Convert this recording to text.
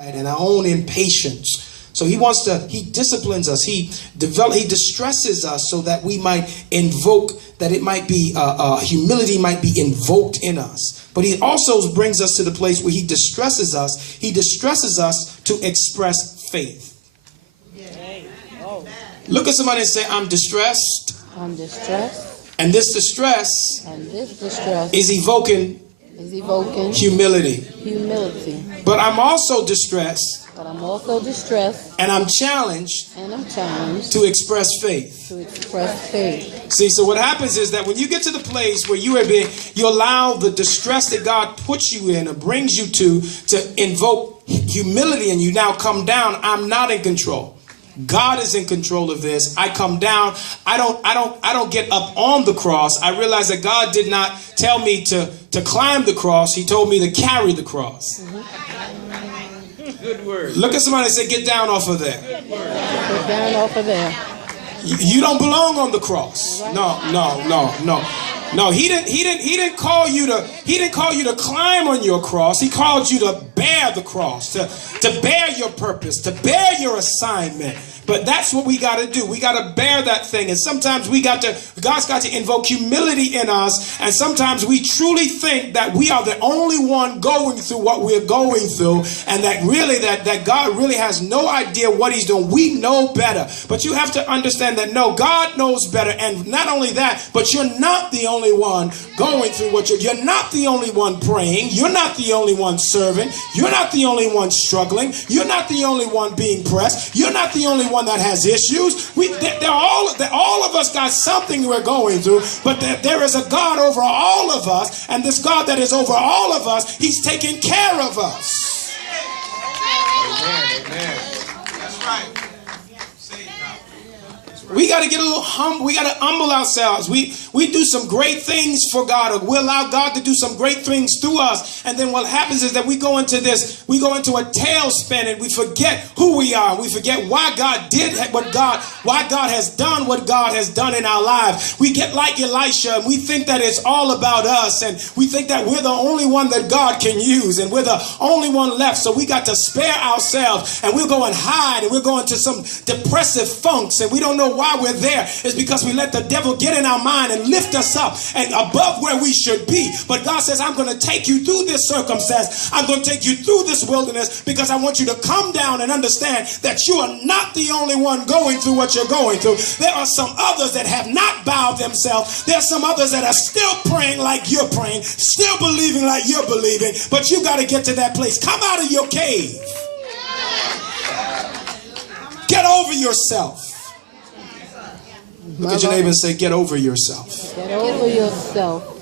and our own impatience. So he disciplines us. He distresses us so that we might invoke, that it might be, humility might be invoked in us. But he also brings us to the place where he distresses us. He distresses us to express faith. Look at somebody and say, I'm distressed. I'm distressed. And this distress is evoking humility. But I'm also distressed. And I'm challenged to express faith. See, so what happens is that when you get to the place where you allow the distress that God puts you in or brings you to invoke humility, and you now come down. I'm not in control. God is in control of this. I come down. I don't get up on the cross. I realize that God did not tell me to climb the cross. He told me to carry the cross. Good word. Look at somebody and say, get down off of there. Get down off of there. You don't belong on the cross. No, he didn't call you to climb on your cross. He called you to bear the cross, to bear your purpose, to bear your assignment. But that's what we got to do. We got to bear that thing. And sometimes God's got to invoke humility in us. And sometimes we truly think that we are the only one going through what we're going through. And that really, that God really has no idea what he's doing. We know better. But you have to understand that, no, God knows better. And not only that, but you're not the only one going through what you're not the only one praying. You're not the only one serving. You're not the only one struggling. You're not the only one being pressed. You're not the only one that has issues. All of us got something we're going through, but there is a God over all of us, and this God that is over all of us, he's taking care of us. Amen. That's right. We got to get a little humble. We got to humble ourselves. We do some great things for God, or we allow God to do some great things through us. And then what happens is that we go into a tailspin, and we forget who we are. We forget why God did why God has done what God has done in our lives. We get like Elisha, and we think that it's all about us, and we think that we're the only one that God can use, and we're the only one left. So we got to spare ourselves, and we'll go and hide, and we'll go into some depressive funks, and we don't know why we're there. It's because we let the devil get in our mind and lift us up and above where we should be. But God says, I'm going to take you through this circumstance. I'm going to take you through this wilderness because I want you to come down and understand that you are not the only one going through what you're going through. There are some others that have not bowed themselves. There are some others that are still praying like you're praying, still believing like you're believing. But you got to get to that place. Come out of your cave. Get over yourself. Look at your neighbor and say, get over yourself. Get over yourself.